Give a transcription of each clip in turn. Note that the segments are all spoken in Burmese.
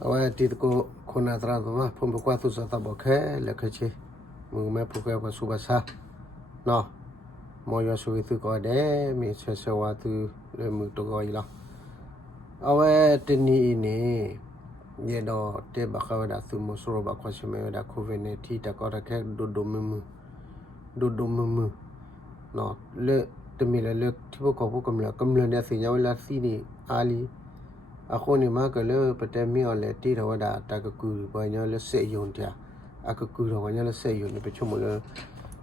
เอาไว้ติดก็คนอัตราตัวผมบอกว่าสุดสัปดาห์บอกแค่เล็กเช่มือแม่พูดกับสุภาษาเนาะมอยสุวิตุก็ได้มีเชื่อว่าตัวเรื่องมือตัวก็อีละเอาไว้ที่นี่นี่เยดอเตะบักเขาได้ตัวมุสโรบักว่าใช่ไหมได้โควิดเนี่ยที่แต่ก็ได้แค่ดูมือเนาะเลือกจะมีอะไรเลือกที่พวกเขาพูดกำลังเนี่ยสิ่งที่เวลาสิ่งนี้อาลีအခုနေမှာကလည်းပတဲမီော်လေတီတော်ဒါတကကူဘာညလဲစေယုံတဲ့အခုကူတော်ညလဲစေယုံနေပချုံမလဲ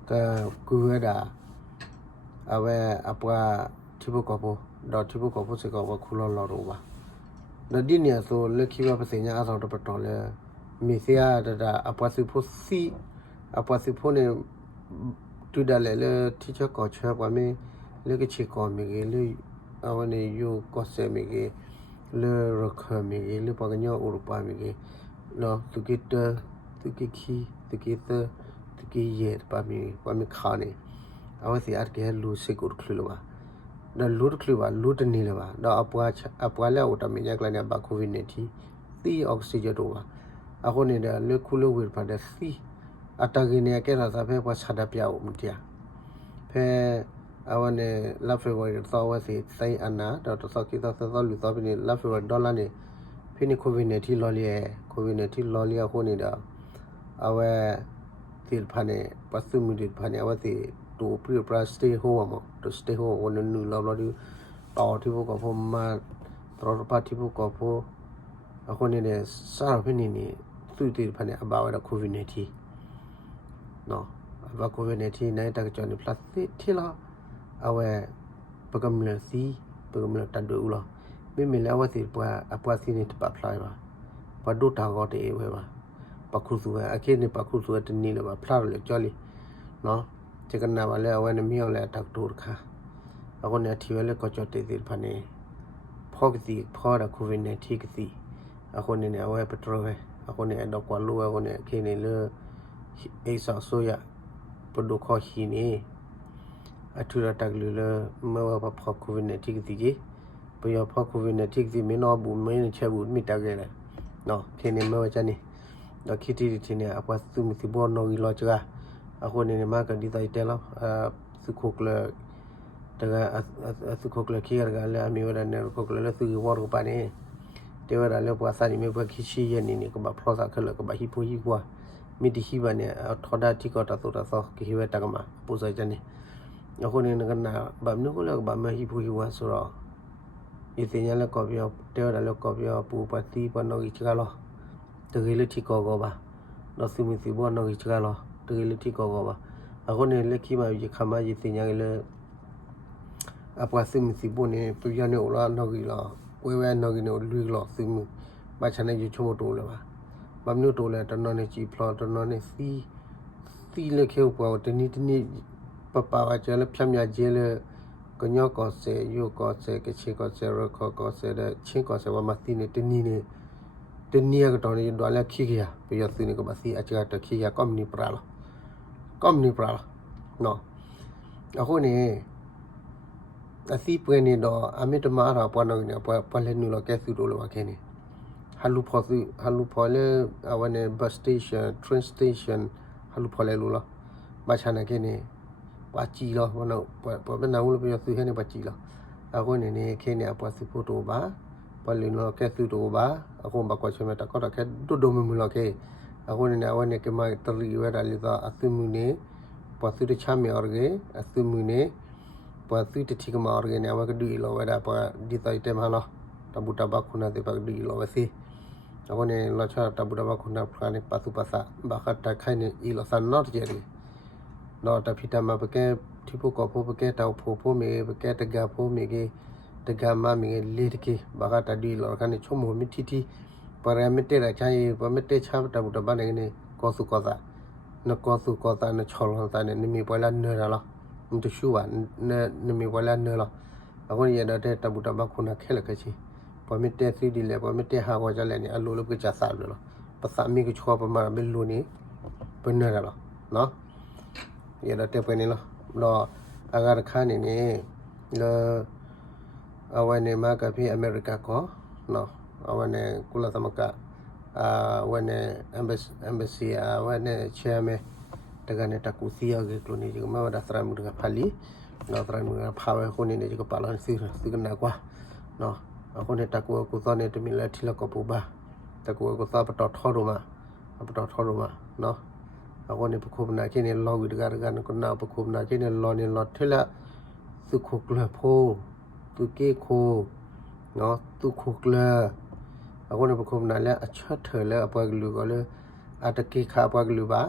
ကကူရတာအဝဲအပွားတိဘကဘောဒေါ်တိဘကဘောစကောခူလောလောတော့ပါဒါဒီနေဆိုလက်ခိဝပစေညာအဆောင်တော့ပတော်လဲမီစီယာဒါအပွားစုဖို့စီအပွားစုဖို့နေတူတယ်လေတိချကောချပွားမီလေကချီကောမီလေအဝနေယူကောဆေမီle rokhami le paganyo urupa mi ge no tukita tukiki tukita tukiye pa mi khane awasi ar ke lu se kur khluwa da lu khluwa lu tni le ba da apwa la uta mi yak la ne ba covid ne thi ti oxygen do ba ako ne da le khulu wir pa da si atagi ne ke ra sa phe pa chada pya u mtia phe awane love favor so wa si sai ana da to so ki so lu so bi love favor dollar ne phini covid ne thi lo lie ho ni da awe til phane pasu mi dit phane awati to pre stay home mo to stay home on nu lo di to thi bo ko pho ma tro pa thi bo ko pho ako ne sa phini ni tu til phane abawa da covid ne thi no aba covid ne thi nai ta ka chon plus thi laเอาไว้ประกำเนิดสีประกำเนิดตัดดูหรอไม่มีแล้วว่าสิปว่าอปว่าสินี่ปับพลายมาปดูตาก็ได้เว้ยมาปักคุสุอาเคนี่ปักคุสุตนี่เลยว่าพลาดเลยจอลี่เนาะจะกันนาว่าแล้วเอาไว้ในมีเอาแล้วตักตูดค่ะเอาคนเนี่ยทีไว้แล้วก็จอดติดพันนี้พ่อกติพ่อdaโควิดเนี่ยที่กติเอาคนเนี่ยเอาไว้ปตรไว้เอาคนเนี่ยดอกกว่าลู่เอาคนเนี่ยเคนี่เลยไอ้สาวโซยะปดูข้อขีนี่အထူရတက်လူလမဝပဖောက်ကိုဗစ်နဲ့တိကတိကြီးပယောဖောက်ကိုဗစ်နဲ့တိကတိမင်းတော့ဘူးမင်းချက်ဘူးမိတက်ခဲ့တယ်နော်ခင်းနေမဝချနေတော့ခီတီတီနေအပတ်သူမစီဘောနော်ဂီလောချာအခုနေမှာကဒီတိုင်တဲလောစုခုကလတကစုခုကလခီရကလည်းအမျိုးရနေခုကလည်းစုဝါရပနေတေဝရလည်းပွားစာနေမဘခီရှိရနေနေကဘဖလောစာခလကဘဟီပူဟီကွာမိတိရှိပါနေထော်ဒါတိကောတာဆိုတာသောကိဟဝတကမှာပူဇော်ချနေအခုနေကနာဘာမျိုးကလည်းဘာမဟိဖူဟိဝါဆိုတော့ဒီတင်ရလည်းကော်ပြောတဲရလည်းကော်ပြောပူပတိပနောကြီးချကလောတကယ်လို့ထိကောကောပါတော့စီမီစီဘောနောကြီးချကလောတကယ်လို့ထိကောကောပါအခုနေလက်ခိမကြီးခမကြီးတင်ရလည်းအပွားစီမီစီဘောနေပြရနေလာနောကြီးလောဝဲဝဲနောကြီးနေလူလောစီမီဘာချနေကြီးချုံတိုးလဲပါဘာမျိုးတိုးလဲတနော်နေကြီးဖလောတနော်နေစီလက်ခဲပေါ်တနီပပဝါကျလည်းဖြတ်မြကျဲလေကညောကောစေယိုကောစေကချေကောစေရခောကောစေတဲ့ချင်းကောစေဝမသိနေတနီကတော့နေတော့လည်းခိခရပြရသိနေကမစီအချာတခိရကောမနီပရာနော်အခုနေအစီပွေနေတော့အမေတမအရာပွားနေပွားလဲနူလောကဲစုတို့လောခင်းနေဟလူဖော်လေအဝနေ bus station train station ဟလူဖော်လေလောမချနာခင်းနေပါချီလောဘောပနာဦးလို့ပြောသူဟဲနေပါချီလောအခုနေနေခင်းနေအပွားစုဖို့တော့ပါပလီနောကဲစုတော့ပါအခုဘကွာချမတကောတကဲဒုမမလောခဲအခုနေနေအဝနေကမတရီဝဲတာလီသာအသုမှုနေပွားစုတချမေအော်ဂေအသုမှုနေပွားစုတတိကမအော်ဂေနေအဝကဒူလောဝဲတာပွားဒီတိုင်တဲမလောတဘူတဘခုနာတေပဒူလောဝဲစီအခုနေလောချတဘူတဘခုနာဖာနေပတ်သူပစာဘာခတ်တခိုင်နေဤလောဆန်နော့ဂျယ်နော်တဖိတမပကဲတိပုကောပကဲတောက်ဖို့မေပကဲတကဖို့မေကေတကမမေလေတကေဘာကတဒီလောကနေချုံမမီတီပရမီတေရချိုင်ပမတေချာတဘူတဘနေနေကောစုကောသာနကောစုကောသာနချောလောသာနေနိမီပွာလာနေရလားတရှူဝနိမီပွာလာနေလားအခုရတဲ့တဘူတဘခုနခဲလကချီပမတေစီဒီလေပမတေဟာဝကြလဲနေအလိုလိုကကြဆာလို့ပသမီကချောပမာမလူနေပနေရလားနော်ရတဲ့ပနေလောအဂါခါနေနေလောအဝနေမကဖိအမေရိကကောနော်အဝနေကုလသမက when embassy when chairman တကနေတကူစီရကကလိုနေကမဝဒသရမှုကဖာလီနော်သရမှုကဖာဝဲခုနေနေကပါလန်စီကနာကွာနော်အခုနေတကူကိုသောနေတမီလက်ထီလကပူပါတကူကိုသောပတော်ထောရမှာနော်အခုနေပခုပနာချင်းနေလောဝီတကရကနကနာပခုပနာချင်းနေလောနေလောထလသူခုကလဖိုးသူကေခိုနော်သူခုကလအခုနေပခုပနာလဲအချတ်ထလဲအပွားကလူကလဲအတကေခါပွားကလူပါ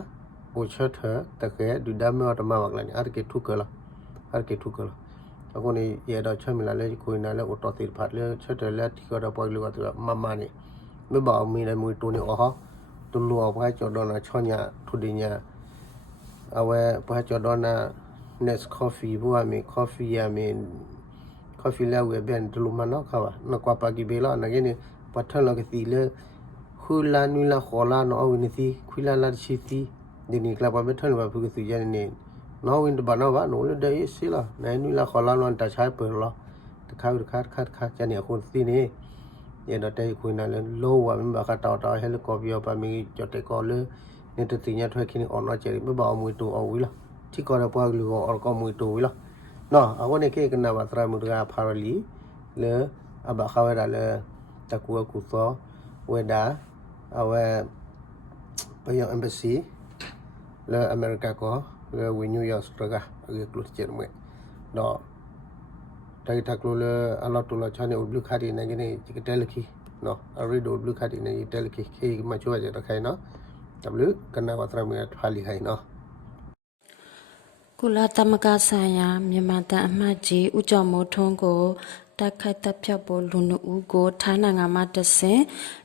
โอชะเถตะแกดูดามอตมาบักละนี่อาร์เกทุกละအခုနေရတော့ချက်မလာလဲကိုနေလဲအော်တော်တိဖတ်လဲချက်တယ်လဲဒီကတော့ပွားလူကတော့မမနေမဘောင်မီလဲမွေတိုးနေအော်တူလူအပွားကျော်တော့နာချောညာထူဒီညာအဝဲပွားကျော်တော့နာ next coffee ဘူအမီ coffee ရမင်း coffee လဲဝဲဘန်တူလူမနော်ခါပါနကွာပါကီဘေလာနကနေပတ်ထလကတိလဲခူလာနူလာခေါ်လာနော်အဝင်းစီခွီလာလာချီစီဒီနေ့ကလပ်ပဲထွန်းပါဖုကစီရနေနော်ဝင်းတဘာနော်ဘာနော်လေဒေးစီလာနိုင်နူလာခေါ်လာလွန်တချိုင်ပေါ်လာတခါခါကျနေအခုစီနေရတော့တဲ့ခွင်းလာလောဝမဘခတောက်ဟဲလကော်ပီပါမီကြတဲ့ကောလေနေတတင်ရထွဲခင်းအော်နော်ကျရီမဘောင်မွေတူအော်ဝီလာတိကောရပွားလူအော်ကောမွေတူဝီလာနော်အခုနေကေကနာဘာသရမှုတကဖာရလီလေအဘခဝဲရလေတကူကူသောဝဲဒါအဝဲပယော embassy လေအမေရိကကိုလေဝင်းညူယောက်စတကာရေကလုချင်မဲတော့တိုင်တကလိုလေအလောတူလာချာနေဥဘလူခါဒီနေကနေဒီကတဲလခီနော်အရီဒိုဘလူခါဒီနေတဲလခီခေမချိုရတဲ့ခိုင်နော်တဘလူကနာဝထရမီထွာလီခိုင်နော်ကုလသမဂ္ဂဆိုင်ရာမြန်မာတန်အမတ်ကြီးဦးကျော်မိုးထွန်းကိုတိုက်ခိုက်တပ်ဖြတ်ဖို့လူနှုတ်ကိုထိုင်းနိုင်ငံမှာတဆင်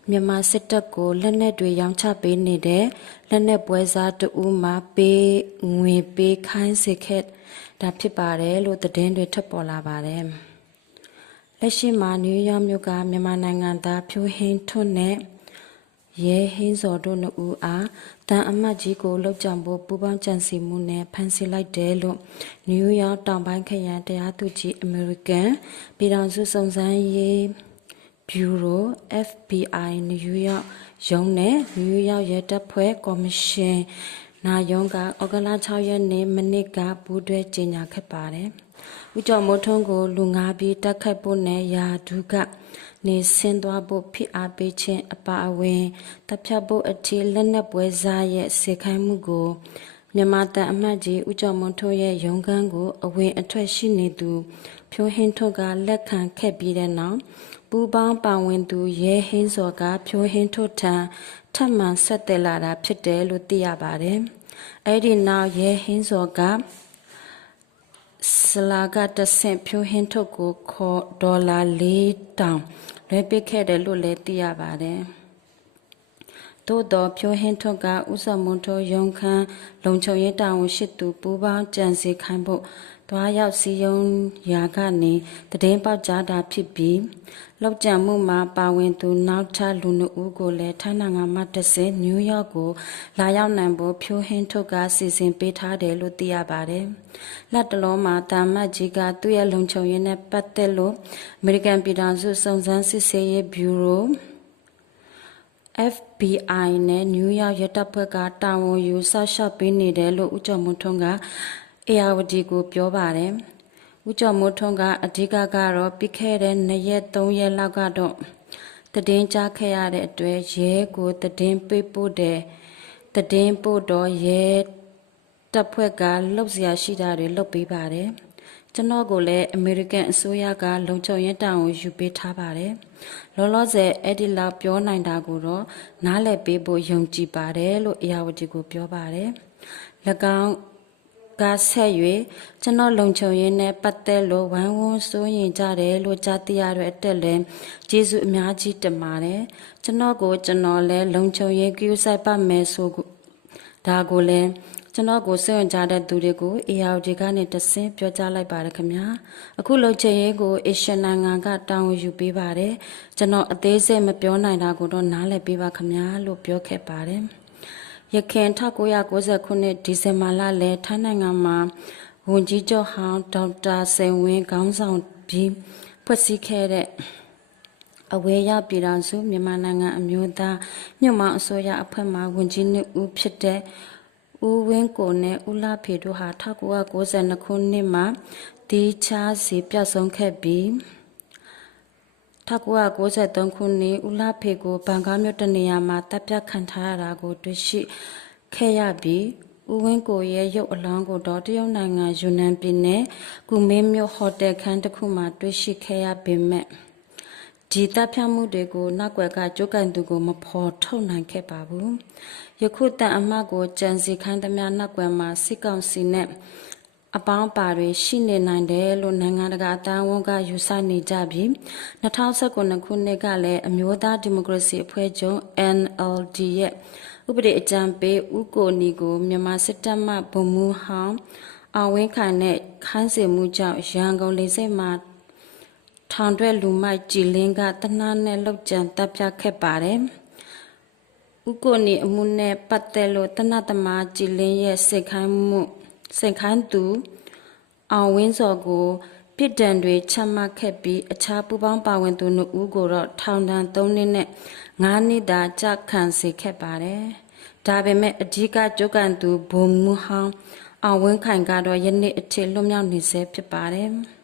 မြန်မာစစ်တပ်ကိုလက်နက်တွေရောင်းချပေးနေတဲ့လက်နက်ပွဲစားတဦးမှငွေပေးခိုင်းစေခဲ့တာဖြစ်ပါတယ်လို့သတင်းတွေထွက်ပေါ်လာပါတယ်။လက်ရှိမှာနယူးယောက်မြို့ကမြန်မာနိုင်ငံသားဖြိုးဟင်းထွန်းနဲ့ရဲဟင်းစော်တို့နှစ်ဦးအားတန်အမတ်ကြီးကိုလှုပ်ကြံဖို့ပူးပေါင်းကြံစည်မှုနဲ့ဖမ်းဆီးလိုက်တယ်လို့နယူးယောက်တောင်ပိုင်းခရိုင်တရားသူကြီးအမေရိကန်ပြည်ထောင်စုစုံစမ်းရေးဘျူရို FBI နယူးယောက်ရုံးနဲ့နယူးယောက်ရဲတပ်ဖွဲ့ကော်မရှင်နာယုံကဩဂုတ်လ6ရက်နေ့မနေ့ကပူးတွဲကြေညာခဲ့ပါတယ်။ဦးကျော်မိုးထွန်းကိုလူ၅ပြီးတက်ခတ်ဖို့နဲ့ယာဒုကနေဆင်းသွားဖို့ဖိအားပေးခြင်းအပါအဝင်တပ်ဖြတ်ဖို့အထိလက်နက်ပွဲစားရဲ့စေခိုင်းမှုကိုမြန်မာတန်အမတ်ကြီးဦးကျော်မိုးထွန်းရဲ့ရုံးခန်းကိုအဝင်အထွက်ရှိနေသူဖြိုးဟင်းထွန်းကလက်ခံခဲ့ပြီးတဲ့နောက်ပူပေါင်းပါဝင်သူရဲဟင်းစော်ကဖြိုးဟင်းထွန်းထံထပ်မံဆက်တက်လာတာဖြစ်တယ်လို့သိရပါတယ်။အဲဒီနောက်ရဲဟင်းစော်ကစလာကတဆင့်ဖြိုးဟင်းထုတ်ကိုခေါ်ဒေါ်လာ4,000လွှဲပေးခဲ့တယ်လို့လည်းသိရပါတယ်။သို့တော်ဖြိုးဟင်းထုတ်ကဥစ္စာမွန်ထိုးရုံခန်းလုံခြုံရေးတာဝန်ရှိသူပူပေါင်းကြံစည်ခိုင်းဖို့တွားရောက်စီယုံရာကနေတည်င်းပေါက်ကြားတာဖြစ်ပြီးလောက်ကြံမှုမှာပါဝင်သူနောက်ထပ်လူနှစ်ဦးကိုလည်းထိုင်းနိုင်ငံမှတဆင့်နယူးယောက်ကိုလာရောက်နိုင်ဖို့ဖြိုးဟင်းထုတ်ကစီစဉ်ပေးထားတယ်လို့သိရပါတယ်။လက်တလုံးမှာတာမတ်ကြီးကသူ့ရဲ့လုံခြုံရေးနဲ့ပတ်သက်လို့အမေရိကန်ပြည်ထောင်စုစုံစမ်းစစ်ဆေးရေးဘျူရို FBI နဲ့နယူးယောက်ရဲတပ်ဖွဲ့ကတာဝန်ယူဆောက်ရှောက်ပေးနေတယ်လို့ဦးကျော်မိုးထွန်းကအေယာဝတီကိုပြောပါတယ်။ဦးကျော်မိုးထွန်းကအဓိကကတော့ပြီးခဲ့တဲ့2ရက်3ရက်လောက်ကတော့တည်င်းကြားခဲ့ရတဲ့အတွက်ရဲကိုတည်င်းပေးပို့တယ်။တည်င်းပို့တော့ရဲတပ်ဖွဲ့ကလှုပ်ရှားရှိတာတွေလှုပ်ပေးပါတယ်။ကျွန်တော်ကိုလည်းအမေရိကန်အစိုးရကလုံခြုံရေးတာဝန်ယူပေးထားပါတယ်။လောလောဆယ်အဲ့ဒီလောက်ပြောနိုင်တာကိုတော့နားလည်ပေးဖို့ယုံကြည်ပါတယ်လို့အေယာဝတီကိုပြောပါတယ်။၎င်းကဆက်၍ကျွန်တော်လုံခြုံရေးနဲ့ပတ်သက်လို့ဝမ်းဝန်းစိုးရင်ကြတယ်လို့ကြားသိရတဲ့အတွက်လည်းကျေးဇူးအများကြီးတင်ပါတယ်ကျွန်တော်လည်းလုံခြုံရေးကြိုးဆိုင်ပါမယ်ဆိုဒါကိုလည်းကျွန်တော်ကိုစိတ်ဝင်စားတဲ့သူတွေကို ARD ကနေတဆင့်ပြောကြားလိုက်ပါတယ်ခင်ဗျာအခုလုံခြုံရေးကိုအေရှန်နိုင်ငံကတာဝန်ယူပေးပါတယ်ကျွန်တော်အသေးစိတ်မပြောနိုင်တာကိုတော့နားလည်ပေးပါခင်ဗျာလို့ပြောခဲ့ပါတယ်ရခိုင်1990ခုနှစ်ဒီဇင်ဘာလလယ်ထိုင်းနိုင်ငံမှာဝန်ကြီးချုပ်ဟောင်းဒေါက်တာစိန်ဝင်းခေါင်းဆောင်ပြီးဖွဲ့စည်းခဲ့တဲ့ အဝဲရပြည်တော်စုမြန်မာနိုင်ငံအမျိုးသားညွန့်မောင်အစိုးရအဖွဲ့မှဝန်ကြီးနှစ်ဦးဖြစ်တဲ့ဦးဝင်းကိုနဲ့ဦးလာဖေတို့ဟာ1992ခုနှစ်မှာတီးခြားစီပြတ်ဆုံးခဲ့ပြီး1993ခုနှစ်ဦးလာဖေကိုဘန်ကောက်မြို့တနေရာမှာတပ်ပြတ်ခံထားရတာကိုတွေ့ရှိခဲ့ရပြီးဦးဝင်းကိုရဲ့ရုပ်အလောင်းကိုတော့တရုတ်နိုင်ငံယူနန်ပြည်နယ်ကူမင်းမြို့ဟိုတယ်ခန်းတစ်ခုမှာတွေ့ရှိခဲ့ရပေမဲ့ဒီတပ်ဖြတ်မှုတွေကိုနောက်ွယ်ကကြိုးကန်သူကိုမဖော်ထုတ်နိုင်ခဲ့ပါဘူးယခုတန်အမတ်ကိုကြံစီခိုင်းသမျှနောက်ွယ်မှာစစ်ကောင်စီနဲ့အပေါင်းပါတွေရှိနေနိုင်တယ်လို့နိုင်ငံတကာအတိုင်းအဝန်ကယူဆနေကြပြီး2019ခုနှစ်ကလည်းအမျိုးသားဒီမိုကရေစီအဖွဲ့ချုပ် NLD ရဲ့ဥပဒေအကြံပေးဦးကိုနီကိုမြန်မာစစ်တပ်မှဗိုလ်မှူးဟောင်းအောင်ဝင်းခိုင်နဲ့ခိုင်းစေမှုကြောင့်ရန်ကုန်လေဆိပ်မှာထောင်တွဲလူမိုက်ကြည်လင်းကတနနဲ့လောက်ကျန်တပ်ပြခဲ့ပါတယ်။ဦးကိုနီအမှုနဲ့ပတ်သက်လို့တနသမားကြည်လင်းရဲ့စိတ်ခိုင်းသူအောင်ဝင်းစော်ကိုပြစ်ဒဏ်တွေချမှတ်ခဲ့ပြီးအခြားပူပေါင်းပါဝင်သူ2ဦးကိုတော့ထောင်ဒဏ်3နှစ်နဲ့9နှစ်သာကြခံစေခဲ့ပါတယ်။ဒါပေမဲ့အဓိကကြိုးကန်သူဗိုလ်မှူးဟောင်းအောင်ဝင်းခိုင်ကတော့ယနေ့အထိလွတ်မြောက်နေဆဲဖြစ်ပါတယ်။